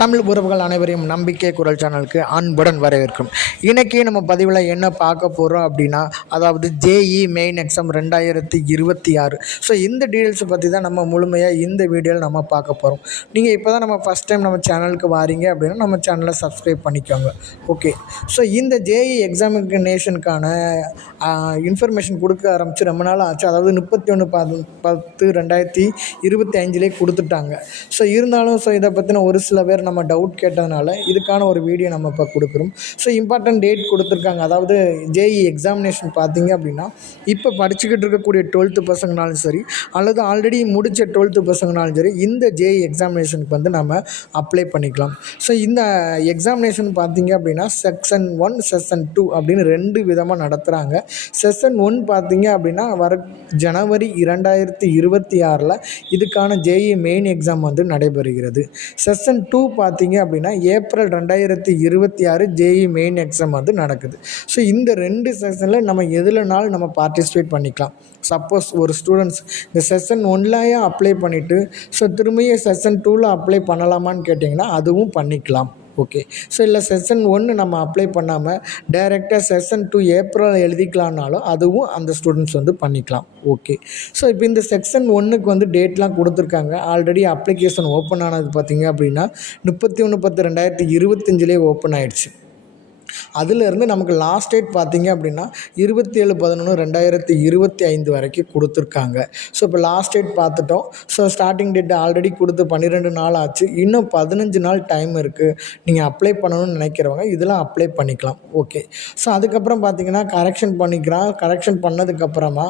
தமிழ் உறவுகள் அனைவரையும் நம்பிக்கை குரல் சேனலுக்கு அன்புடன் வரவேற்கும். இன்றைக்கி நம்ம பதிவில் என்ன பார்க்க போகிறோம் அப்படின்னா அதாவது ஜேஇ மெயின் எக்ஸாம் ரெண்டாயிரத்தி இருபத்தி ஆறு. ஸோ இந்த டீட்டெயில்ஸை பற்றி தான் நம்ம முழுமையாக இந்த வீடியோவில் நம்ம பார்க்க போகிறோம் நீங்கள் இப்போ தான் நம்ம ஃபஸ்ட் டைம் நம்ம சேனலுக்கு வாரீங்க அப்படின்னா நம்ம சேனலை சப்ஸ்கிரைப் பண்ணிக்கோங்க. ஓகே ஸோ இந்த ஜேஇ எக்ஸாமினேஷனுக்கான இன்ஃபர்மேஷன் கொடுக்க ஆரம்பித்து ரொம்ப நாள் ஆச்சு. அதாவது முப்பத்தி ஒன்று பத்து ரெண்டாயிரத்தி இருபத்தி அஞ்சுலேயே கொடுத்துட்டாங்க. ஸோ இருந்தாலும் ஸோ இதை பற்றின ஒரு சில பேர் நம்ம டவுட் கேட்டதுனால இதுக்கான ஒரு வீடியோ நம்ம இப்போ கொடுக்குறோம். ஸோ இம்பார்ட்டன்ட் டேட் கொடுத்துருக்காங்க. அதாவது ஜேஇ எக்ஸாமினேஷன் பார்த்தீங்க அப்படின்னா இப்போ படிச்சுக்கிட்டு இருக்கக்கூடிய டுவெல்த்து பசங்கனாலும் சரி அல்லது ஆல்ரெடி முடித்த டுவெல்த்து பசங்கனாலும் சரி இந்த ஜேஇ எக்ஸாமினேஷனுக்கு வந்து நம்ம அப்ளை பண்ணிக்கலாம். ஸோ இந்த எக்ஸாமினேஷன் பார்த்தீங்க அப்படின்னா செக்ஷன் ஒன் செக்ஷன் டூ அப்படின்னு ரெண்டு விதமாக நடத்துகிறாங்க செஷன் ஒன் பார்த்தீங்க அப்படின்னா வர ஜனவரி இரண்டாயிரத்தி இருபத்தி ஆறில் இதுக்கான ஜேஇ மெயின் எக்ஸாம் வந்து நடைபெறுகிறது. செஷன் டூ பார்த்தீங்க அப்படின்னா ஏப்ரல் ரெண்டாயிரத்தி இருபத்தி ஆறு ஜேஇ மெயின் எக்ஸாம் வந்து நடக்குது. ஸோ இந்த ரெண்டு செஷனில் நம்ம எதுலனாலும் நம்ம பார்ட்டிசிபேட் பண்ணிக்கலாம். சப்போஸ் ஒரு ஸ்டூடெண்ட்ஸ் இந்த செஷன் ஒன்லேயே அப்ளை பண்ணிவிட்டு ஸோ திரும்பியும் செஷன் டூவில் அப்ளை பண்ணலாமான்னு கேட்டிங்கன்னா அதுவும் பண்ணிக்கலாம். ஓகே. ஸோ இல்லை செஷன் ஒன்று நம்ம அப்ளை பண்ணாமல் டைரெக்டாக செஷன் டூ ஏப்ரல் எழுதிக்கலான்னாலும் அதுவும் அந்த ஸ்டூடெண்ட்ஸ் வந்து பண்ணிக்கலாம். ஓகே ஸோ இப்போ இந்த செக்ஷன் ஒன்றுக்கு வந்து டேட்லாம் கொடுத்துருக்காங்க. ஆல்ரெடி அப்ளிகேஷன் ஓப்பன் ஆனது பார்த்திங்க அப்படின்னா முப்பத்தி ஒன்று பத்து ரெண்டாயிரத்தி இருபத்தஞ்சிலே ஓப்பன் ஆகிடுச்சு அதுலேருந்து நமக்கு லாஸ்ட் டேட் பார்த்தீங்க அப்படின்னா இருபத்தி ஏழு பதினொன்று ரெண்டாயிரத்தி இருபத்தி ஐந்து வரைக்கும் கொடுத்துருக்காங்க. ஸோ இப்போ லாஸ்ட் டேட் பார்த்துட்டோம். ஸோ ஸ்டார்டிங் டேட் ஆல்ரெடி கொடுத்து பன்னிரெண்டு நாள் ஆச்சு. இன்னும் பதினஞ்சு நாள் டைம் இருக்குது நீங்கள் அப்ளை பண்ணணும்னு நினைக்கிறவங்க இதெல்லாம் அப்ளை பண்ணிக்கலாம். ஓகே ஸோ அதுக்கப்புறம் பார்த்தீங்கன்னா கரெக்ஷன் பண்ணிக்கிறான் கரெக்ஷன் பண்ணதுக்கப்புறமா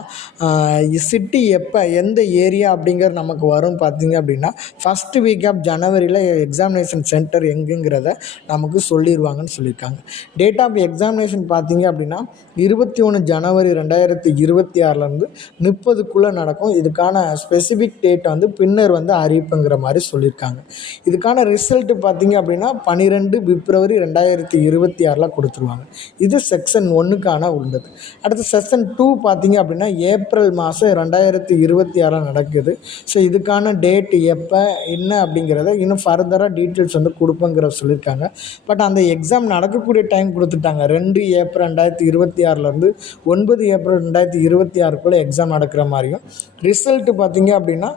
சிட்டி எப்போ எந்த ஏரியா அப்படிங்கிறது நமக்கு வரும் பார்த்தீங்க அப்படின்னா ஃபஸ்ட் வீக் ஆஃப் ஜனவரியில் எக்ஸாமினேஷன் சென்டர் எங்குங்கிறத நமக்கு சொல்லிடுவாங்கன்னு சொல்லியிருக்காங்க. டேட் ஆஃப் எக்ஸாமினேஷன் பார்த்தீங்க அப்படின்னா இருபத்தி ஒன்று ஜனவரி ரெண்டாயிரத்தி இருபத்தி ஆறுலேருந்து முப்பதுக்குள்ளே நடக்கும். இதுக்கான ஸ்பெசிஃபிக் டேட் வந்து பின்னர் வந்து அறிவிப்புங்கிற மாதிரி சொல்லியிருக்காங்க. இதுக்கான ரிசல்ட்டு பார்த்தீங்க அப்படின்னா பன்னிரெண்டு பிப்ரவரி ரெண்டாயிரத்தி இருபத்தி ஆறில் கொடுத்துருவாங்க. இது செக்ஷன் ஒன்றுக்கான உள்ளது. அடுத்து செக்ஷன் டூ பார்த்தீங்க அப்படின்னா ஏப்ரல் மாதம் ரெண்டாயிரத்தி இருபத்தி ஆறில் நடக்குது. ஸோ இதுக்கான டேட் எப்போ என்ன அப்படிங்கிறத இன்னும் ஃபர்தராக டீட்டெயில்ஸ் வந்து கொடுப்போங்கிற சொல்லியிருக்காங்க. பட் அந்த எக்ஸாம் நடக்கக்கூடிய டைம் கொடுத்துட்டாங்க. ரெண்டு ஏப்ரல் ரெண்டாயிரத்தி இருபத்தி ஆறுலேருந்து ஒன்பது ஏப்ரல் ரெண்டாயிரத்தி இருபத்தி ஆறுக்குள்ளே எக்ஸாம் நடக்கிற மாதிரியும் ரிசல்ட்டு பார்த்தீங்க அப்படின்னா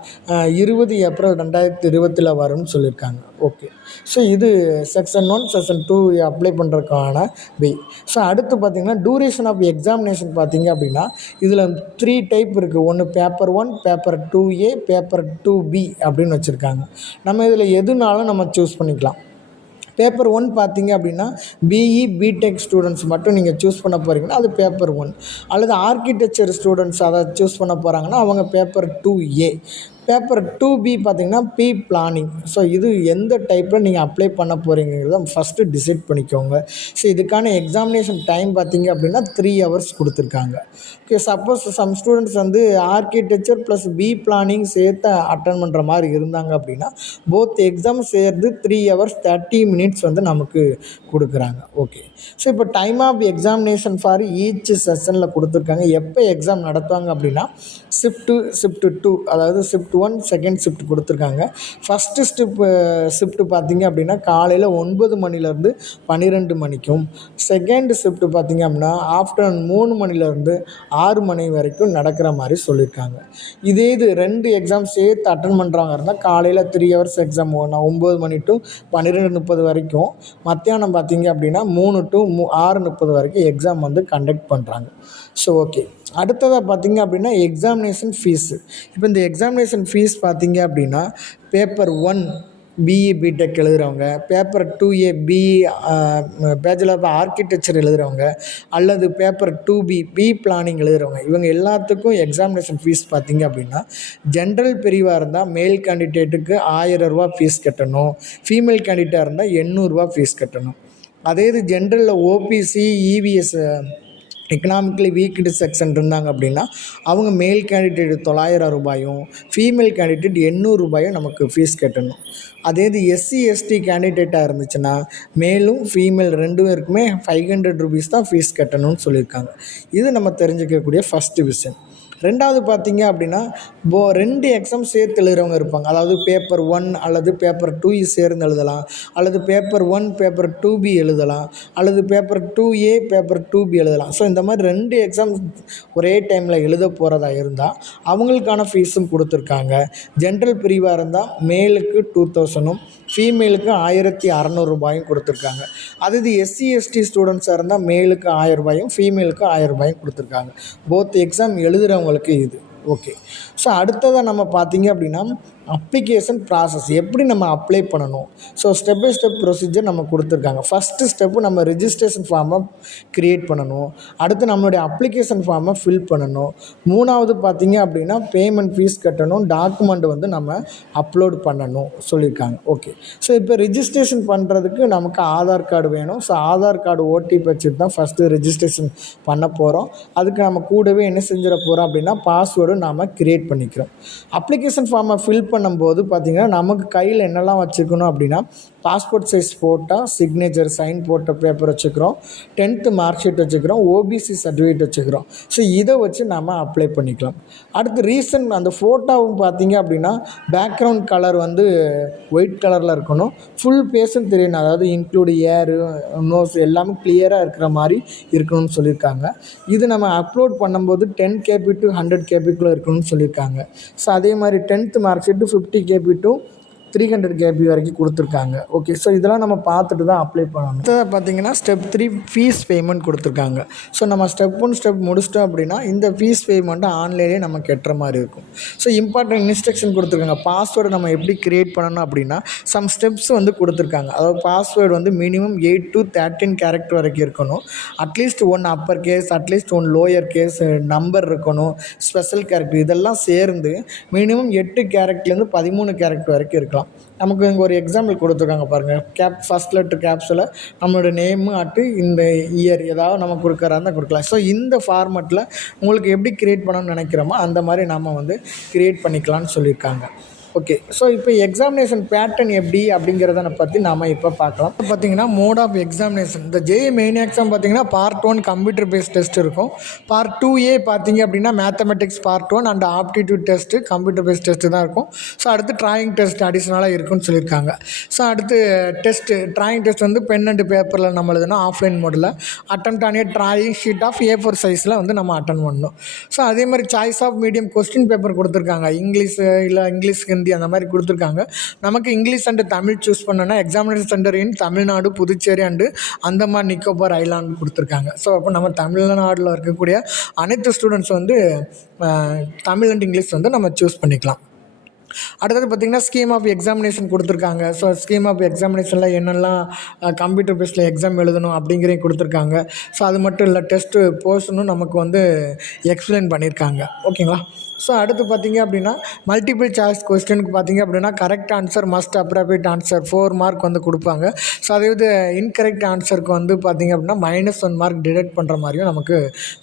இருபது ஏப்ரல் ரெண்டாயிரத்தி இருபத்தில் வரும்னு சொல்லியிருக்காங்க. ஓகே ஸோ இது section one section two apply பண்ணுறதுக்கான வே ஸோ அடுத்து பார்த்தீங்கன்னா டூரேஷன் ஆஃப் எக்ஸாமினேஷன் பார்த்தீங்க அப்படின்னா இதில் த்ரீ டைப் இருக்குது ஒன்று paper one paper two A paper two B அப்படின்னு வச்சுருக்காங்க. நம்ம இதில் எதுனாலும் நம்ம சூஸ் பண்ணிக்கலாம். பேப்பர் ஒன் பார்த்தீங்க அப்படின்னா பிஇ பிடெக் ஸ்டூடெண்ட்ஸ் மட்டும் நீங்கள் சூஸ் பண்ண போகிறீங்கன்னா அது பேப்பர் ஒன் அல்லது ஆர்கிடெக்சர் ஸ்டூடெண்ட்ஸ் அதை சூஸ் பண்ண போகிறாங்கன்னா அவங்க paper two A paper two B பார்த்தீங்கன்னா பி பிளானிங் ஸோ இது எந்த டைப்பில் நீங்கள் அப்ளை பண்ண போகிறீங்கிறத ஃபஸ்ட்டு டிசைட் பண்ணிக்கோங்க. ஸோ இதுக்கான எக்ஸாமினேஷன் டைம் பார்த்தீங்க அப்படின்னா த்ரீ ஹவர்ஸ் கொடுத்துருக்காங்க. ஓகே சப்போஸ் சம் ஸ்டூடெண்ட்ஸ் வந்து ஆர்கிடெக்சர் ப்ளஸ் பி பிளானிங் சேர்த்து அட்டன் பண்ணுற மாதிரி இருந்தாங்க அப்படின்னா போத் எக்ஸாம் சேர்ந்து த்ரீ ஹவர்ஸ் தேர்ட்டி மினிட்ஸ் வந்து நமக்கு கொடுக்குறாங்க. ஓகே ஸோ இப்போ time of examination for each செஷனில் கொடுத்துருக்காங்க. எப்போ எக்ஸாம் நடத்துவாங்க அப்படின்னா ஷிஃப்ட்டு ஷிஃப்ட்டு டூ அதாவது ஷிஃப்ட் ஒன் செகண்ட் ஷிஃப்ட் கொடுத்துருக்காங்க. ஃபஸ்ட்டு ஸ்டிப் ஷிஃப்ட்டு பார்த்தீங்க அப்படின்னா காலையில் ஒன்பது மணிலேருந்து பன்னிரெண்டு மணிக்கும் செகண்ட் ஷிஃப்ட்டு பார்த்தீங்க அப்படின்னா ஆஃப்டர்நூன் மூணு மணிலேருந்து ஆறு மணி வரைக்கும் நடக்கிற மாதிரி சொல்லியிருக்காங்க. இதே இது ரெண்டு எக்ஸாம் சேர்த்து அட்டன் பண்ணுறாங்க இருந்தால் காலையில் த்ரீ ஹவர்ஸ் எக்ஸாம் ஒம்பது மணி டு பன்னிரெண்டு முப்பது வரைக்கும் மத்தியானம் பார்த்தீங்க அப்படின்னா மூணு டு மூ ஆறு முப்பது வரைக்கும் எக்ஸாம் வந்து கண்டக்ட் பண்ணுறாங்க ஸோ ஓகே அடுத்ததாக பார்த்தீங்க அப்படின்னா எக்ஸாமினேஷன் ஃபீஸு இப்போ இந்த எக்ஸாமினேஷன் ஃபீஸ் பார்த்தீங்க அப்படின்னா paper one BE B Tech எழுதுகிறவங்க paper two A BE bachelor of architecture எழுதுகிறவங்க அல்லது paper two B B planning எழுதுகிறவங்க இவங்க எல்லாத்துக்கும் எக்ஸாமினேஷன் ஃபீஸ் பார்த்திங்க அப்படின்னா ஜென்ரல் பிரிவாக இருந்தால் மேல் கேண்டிடேட்டுக்கு ஆயிரம் ரூபா ஃபீஸ் கட்டணும். ஃபீமேல் கேண்டிடேட்டாக இருந்தால் எண்ணூறுரூவா ஃபீஸ் கட்டணும். அதே இது ஜென்ரலில் ஓபிசி இவிஎஸ் எக்கனாமிக்கலி வீக்டு செக்ஷன் இருந்தாங்க அப்படின்னா அவங்க மேல் கேண்டிடேட் தொள்ளாயிரம் ரூபாயும் ஃபீமேல் கேண்டிடேட் எண்ணூறு ரூபாயும் நமக்கு ஃபீஸ் கட்டணும். அதே இது எஸ்சி எஸ்டி கேண்டிடேட்டாக இருந்துச்சுன்னா மேலும் ஃபீமேல் ரெண்டு பேருக்குமே ஃபைவ் ஹண்ட்ரட் ருபீஸ் தான் ஃபீஸ் கட்டணும்னு சொல்லியிருக்காங்க. இது நம்ம தெரிஞ்சுக்கக்கூடிய ஃபஸ்ட்டு விஷயம் ரெண்டாவது பார்த்தீங்க அப்படின்னா போ ரெண்டு எக்ஸாம் சேர்த்து எழுதுறவங்க இருப்பாங்க. அதாவது பேப்பர் ஒன் அல்லது பேப்பர் டூ சேர்ந்து எழுதலாம். அல்லது paper one paper two B எழுதலாம். அல்லது paper two A paper two B எழுதலாம். ஸோ இந்த மாதிரி ரெண்டு எக்ஸாம் ஒரே டைமில் எழுத போகிறதா இருந்தால் அவங்களுக்கான ஃபீஸும் கொடுத்துருக்காங்க. ஜென்ரல் பிரிவாக இருந்தால் மேலுக்கு டூ தௌசண்டும் ஃபீமேலுக்கு ஆயிரத்தி அறநூறுபாயும் கொடுத்துருக்காங்க. அது இது எஸ்சி எஸ்டி ஸ்டூடெண்ட்ஸாக இருந்தால் மேலுக்கு ஆயிரம் ரூபாயும் ஃபீமேலுக்கு ஆயிரம் ரூபாயும் கொடுத்துருக்காங்க. போத் எக்ஸாம் எழுதுகிறவங்களுக்கு இது. ஓகே ஸோ அடுத்ததாக நம்ம பார்த்தீங்க அப்படின்னா அப்ளிகேஷன் ப்ராசஸ் எப்படி நம்ம அப்ளை பண்ணணும்? So step by step procedure நம்ம கொடுத்துருக்காங்க. ஃபஸ்ட்டு ஸ்டெப்பு நம்ம ரிஜிஸ்ட்ரேஷன் ஃபார்மை க்ரியேட் பண்ணணும். அடுத்து நம்மளுடைய அப்ளிகேஷன் ஃபார்மை ஃபில் பண்ணணும். மூணாவது பார்த்தீங்க அப்படின்னா பேமெண்ட் ஃபீஸ் கட்டணும். டாக்குமெண்ட் வந்து நம்ம அப்லோட் பண்ணணும் சொல்லியிருக்காங்க. ஓகே ஸோ இப்போ ரிஜிஸ்ட்ரேஷன் பண்ணுறதுக்கு நமக்கு ஆதார் கார்டு வேணும். ஸோ ஆதார் கார்டு ஓடிபி வச்சுட்டு தான் ஃபஸ்ட்டு ரிஜிஸ்ட்ரேஷன் பண்ண போகிறோம் அதுக்கு நம்ம கூடவே என்ன செஞ்சிட போகிறோம் அப்படின்னா பாஸ்வேர்டு நாம் க்ரியேட் பண்ணிக்கிறோம். அப்ளிகேஷன் ஃபார்மை ஃபில் பண்ணும்போது பார்த்திங்கன்னா நமக்கு கையில் என்னெல்லாம் வச்சுக்கணும் அப்படின்னா passport size photo signature sign போட்ட பேப்பர் வச்சுக்கிறோம் டென்த்து மார்க் ஷீட் வச்சுக்கிறோம் ஓபிசி சர்டிஃபிகேட் வச்சுக்கிறோம் ஸோ இதை வச்சு நம்ம அப்ளை பண்ணிக்கலாம். அடுத்து ரீசன் அந்த ஃபோட்டோவும் பார்த்தீங்க அப்படின்னா பேக்ரவுண்ட் கலர் வந்து ஒயிட் கலரில் இருக்கணும். ஃபுல் பேஸும் தெரியணும். அதாவது இன்க்ளூடு ஏரு நோஸ் எல்லாமே கிளியராக இருக்கிற மாதிரி இருக்கணும்னு சொல்லியிருக்காங்க. இது நம்ம அப்லோட் பண்ணும்போது டென் கேபி டு ஹண்ட்ரட் கேபிக்குள்ளே இருக்கணும்னு சொல்லியிருக்காங்க. ஸோ அதே மாதிரி tenth mark sheet fifty KB to three hundred KB வரைக்கும் கொடுத்துருக்காங்க. ஓகே ஸோ இதெல்லாம் நம்ம பார்த்துட்டு தான் அப்ளை பண்ணணும். அடுத்தது பார்த்தீங்கன்னா ஸ்டெப் த்ரீ ஃபீஸ் பேமெண்ட் கொடுத்துருக்காங்க. ஸோ நம்ம ஸ்டெப் ஒன் ஸ்டெப் முடிச்சிட்டோம் அப்படின்னா இந்த ஃபீஸ் பேமெண்ட்டை ஆன்லைன்லேயே நம்ம கட்டுற மாதிரி இருக்கும். ஸோ இம்பார்ட்டன்ட் இன்ஸ்ட்ரக்ஷன் கொடுத்துருக்காங்க. பாஸ்வேர்டு நம்ம எப்படி க்ரியேட் பண்ணணும் அப்படின்னா சம் ஸ்டெப்ஸ் வந்து கொடுத்துருக்காங்க. அதாவது பாஸ்வேர்டு வந்து minimum eight to thirteen character வரைக்கும் இருக்கணும். At least one upper case at least one lower case number இருக்கணும் ஸ்பெஷல் கேரக்டர் இதெல்லாம் சேர்ந்து மினிமம் எட்டு கேரக்டர்லேருந்து பதிமூணு கேரக்டர் வரைக்கும் இருக்கலாம். நமக்கு இங்கே ஒரு எக்ஸாம்பிள் கொடுத்துருக்காங்க பாருங்கள் கேப் ஃபஸ்ட் லெட்டர் கேப்ஸில் நம்மளோட நேமு அட்டு இந்த இயர் ஏதாவது நம்ம கொடுக்குறா இருந்தால் கொடுக்கலாம். ஸோ இந்த ஃபார்மெட்டில் உங்களுக்கு எப்படி க்ரியேட் பண்ணணும்னு நினைக்கிறோமோ அந்த மாதிரி நம்ம வந்து க்ரியேட் பண்ணிக்கலாம்னு சொல்லியிருக்காங்க. ஓகே ஸோ இப்போ எக்ஸாமினேஷன் பேட்டர்ன் எப்படி அப்படிங்கிறத பற்றி நாம் இப்போ பார்க்கலாம். இப்போ பார்த்தீங்கன்னா மோட் ஆஃப் எக்ஸாமினேஷன் இந்த ஜேஇ மெயின் எக்ஸாம் பார்த்தீங்கன்னா part one computer based test இருக்கும். பார்ட் டூ ஏ பார்த்தீங்க அப்படின்னா mathematics part one and aptitude test computer based test தான் இருக்கும். ஸோ அடுத்து ட்ராயிங் டெஸ்ட் அடிஷ்னலாக இருக்குன்னு சொல்லியிருக்காங்க. ஸோ அடுத்து டெஸ்ட்டு ட்ராயிங் டெஸ்ட் வந்து பென் அண்ட் பேப்பரில் நம்ம எழுதுனா ஆஃப்லைன் மோடில் attend ஆனிய drawing sheet of A four சைஸில் வந்து நம்ம அட்டன் பண்ணணும். ஸோ அதே மாதிரி choice of medium question paper கொடுத்துருக்காங்க. இங்கிலீஷ் இல்லை இங்கிலீஷ் ஹிந்தி அந்த மாதிரி கொடுத்துருக்காங்க. நமக்கு இங்கிலீஷ் அண்டு தமிழ் சூஸ் பண்ணோன்னா examination centre in Tamil Nadu Puducherry and Andaman Nicobar island கொடுத்துருக்காங்க. ஸோ அப்போ நம்ம தமிழ்நாட்டில் இருக்கக்கூடிய அனைத்து ஸ்டூடெண்ட்ஸ் வந்து தமிழ் அண்ட் இங்கிலீஷ் வந்து நம்ம சூஸ் பண்ணிக்கலாம். அடுத்தது பார்த்திங்கன்னா ஸ்கீம் ஆஃப் எக்ஸாமினேஷன் கொடுத்துருக்காங்க. ஸோ ஸ்கீம் ஆஃப் எக்ஸாமினேஷனில் என்னெல்லாம் கம்ப்யூட்டர் பேஸில் எக்ஸாம் எழுதணும் அப்படிங்கிறதையும் கொடுத்துருக்காங்க. ஸோ அது மட்டும் இல்லை டெஸ்ட்டு போர்ஷனும் நமக்கு வந்து எக்ஸ்பிளைன் பண்ணியிருக்காங்க ஓகேங்களா ஸோ அடுத்து பார்த்தீங்க அப்படின்னா மல்டிபிள் சாய்ஸ் கொஸ்டினுக்கு பார்த்தீங்க அப்படின்னா correct answer must appropriate answer four mark வந்து கொடுப்பாங்க. ஸோ அதே இது இன்கரெக்ட் ஆன்சருக்கு வந்து பார்த்தீங்க அப்படின்னா மைனஸ் ஒன் மார்க் டிடெக்ட் பண்ணுற மாதிரியும் நமக்கு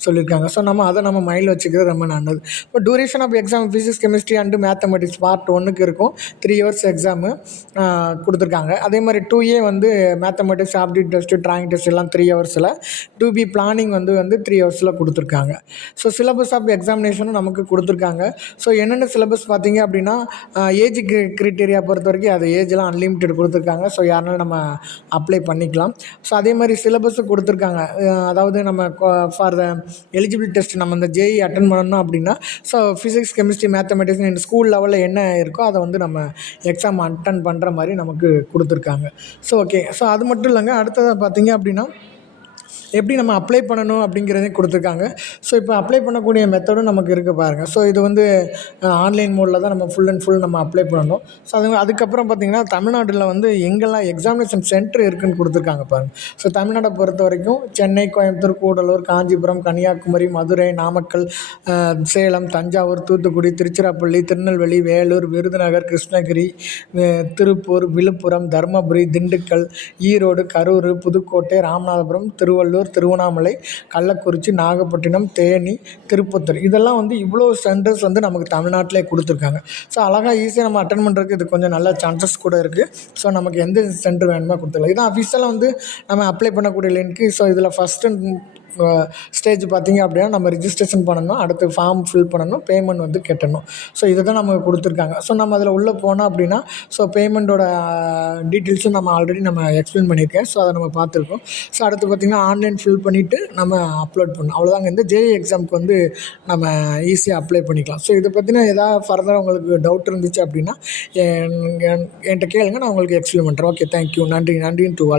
சொல்லியிருக்காங்க. ஸோ நம்ம அதை நம்ம மைண்டில் வச்சுக்கிறது ரொம்ப நல்லது. இப்போ duration of exam physics chemistry and mathematics part ஒன்றுக்கு இருக்கும். த்ரீ ஹவர்ஸ் எக்ஸாமு கொடுத்துருக்காங்க. அதே மாதிரி டூ ஏ வந்து mathematics aptitude test drawing test எல்லாம் த்ரீ ஹவர்ஸில் டூ பி பிளானிங் வந்து வந்து த்ரீ ஹவர்ஸில் கொடுத்துருக்காங்க. ஸோ சிலபஸ் ஆஃப் எக்ஸாமினேஷனும் நமக்கு கொடுத்துருக்காங்க. ஸோ என்னென்ன சிலபஸ் பார்த்தீங்க அப்படின்னா ஏஜ் க்ரிட்டேரியா பொறுத்த வரைக்கும் அது ஏஜ்லாம் அன்லிமிட்டெட் கொடுத்துருக்காங்க. ஸோ யாருனாலும் நம்ம அப்ளை பண்ணிக்கலாம். ஸோ அதே மாதிரி சிலபஸும் கொடுத்துருக்காங்க. அதாவது நம்ம ஃபார் த எலிஜிபிள் டெஸ்ட் நம்ம இந்த ஜேஇ அட்டன் பண்ணணும் அப்படின்னா so physics chemistry mathematics school லெவலில் என்ன இருக்கோ அதை வந்து நம்ம எக்ஸாம் அட்டன் பண்ணுற மாதிரி நமக்கு கொடுத்துருக்காங்க. ஸோ ஓகே ஸோ அது மட்டும் இல்லைங்க. அடுத்ததாக பார்த்தீங்க அப்படின்னா எப்படி நம்ம அப்ளை பண்ணணும் அப்படிங்கிறதையும் கொடுத்துருக்காங்க. ஸோ இப்போ அப்ளை பண்ணக்கூடிய மெத்தடும் நமக்கு இருக்குது பாருங்கள் ஸோ இது வந்து ஆன்லைன் மோடில் தான் நம்ம ஃபுல் அண்ட் ஃபுல் நம்ம அப்ளை பண்ணணும். ஸோ அது அதுக்கப்புறம் பார்த்திங்கன்னா தமிழ்நாட்டில் வந்து எங்கெல்லாம் எக்ஸாமினேஷன் சென்டர் இருக்குதுன்னு கொடுத்துருக்காங்க பாருங்கள் ஸோ தமிழ்நாட்டை பொறுத்த வரைக்கும் சென்னை கோயம்புத்தூர் கூடலூர் காஞ்சிபுரம் கன்னியாகுமரி மதுரை நாமக்கல் சேலம் தஞ்சாவூர் தூத்துக்குடி திருச்சிராப்பள்ளி திருநெல்வேலி வேலூர் விருதுநகர் கிருஷ்ணகிரி திருப்பூர் விழுப்புரம் தருமபுரி திண்டுக்கல் ஈரோடு கரூர் புதுக்கோட்டை ராமநாதபுரம் திருவள்ளூர் திருவண்ணாமலை கள்ளக்குறிச்சி நாகப்பட்டினம் தேனி திருப்பத்தூர். இதெல்லாம் வந்து இவ்வளோ சென்டர்ஸ் வந்து நமக்கு தமிழ்நாட்டிலே கொடுத்துருக்காங்க. ஸோ அழகாக ஈஸியாக நம்ம அட்டன் பண்ணுறதுக்கு இது கொஞ்சம் நல்ல சான்சஸ் கூட இருக்குது ஸோ நமக்கு எந்த சென்டர் வேணுமோ கொடுத்துக்கலாம் இதான் அஃபிஷியலாக வந்து நம்ம அப்ளை பண்ணக்கூடிய லிங்க்கு ஸோ இதில் ஃபஸ்ட் அண்ட் ஸ்டேஜ் பார்த்தீங்க அப்படின்னா நம்ம ரிஜிஸ்ட்ரேஷன் பண்ணணும் அடுத்து ஃபார்ம் ஃபில் பண்ணணும் பேமெண்ட் வந்து கட்டணும். ஸோ இதை தான் நமக்கு கொடுத்துருக்காங்க. ஸோ நம்ம அதில் உள்ளே போனோம் அப்படின்னா ஸோ பேமெண்ட்டோட டீட்டெயில்ஸும் நம்ம ஆல்ரெடி நம்ம எக்ஸ்பிளைன் பண்ணியிருக்கேன். ஸோ அதை நம்ம பார்த்துருக்கோம். ஸோ அடுத்து பார்த்திங்கன்னா ஆன்லைன் ஃபில் பண்ணிவிட்டு நம்ம அப்லோட் பண்ணணும். அவ்வளோதாங்க இந்த ஜேஇ எக்ஸாமுக்கு வந்து நம்ம ஈஸியாக அப்ளை பண்ணிக்கலாம். ஸோ இதை பற்றின ஏதாவது ஃபர்தராக உங்களுக்கு டவுட் இருந்துச்சு அப்படின்னா என் என்கிட்ட கேளுங்க. நான் உங்களுக்கு எக்ஸ்பிளைன் பண்ணுறேன் ஓகே தேங்க்யூ நன்றி. நன்றின்னு டு ஆல்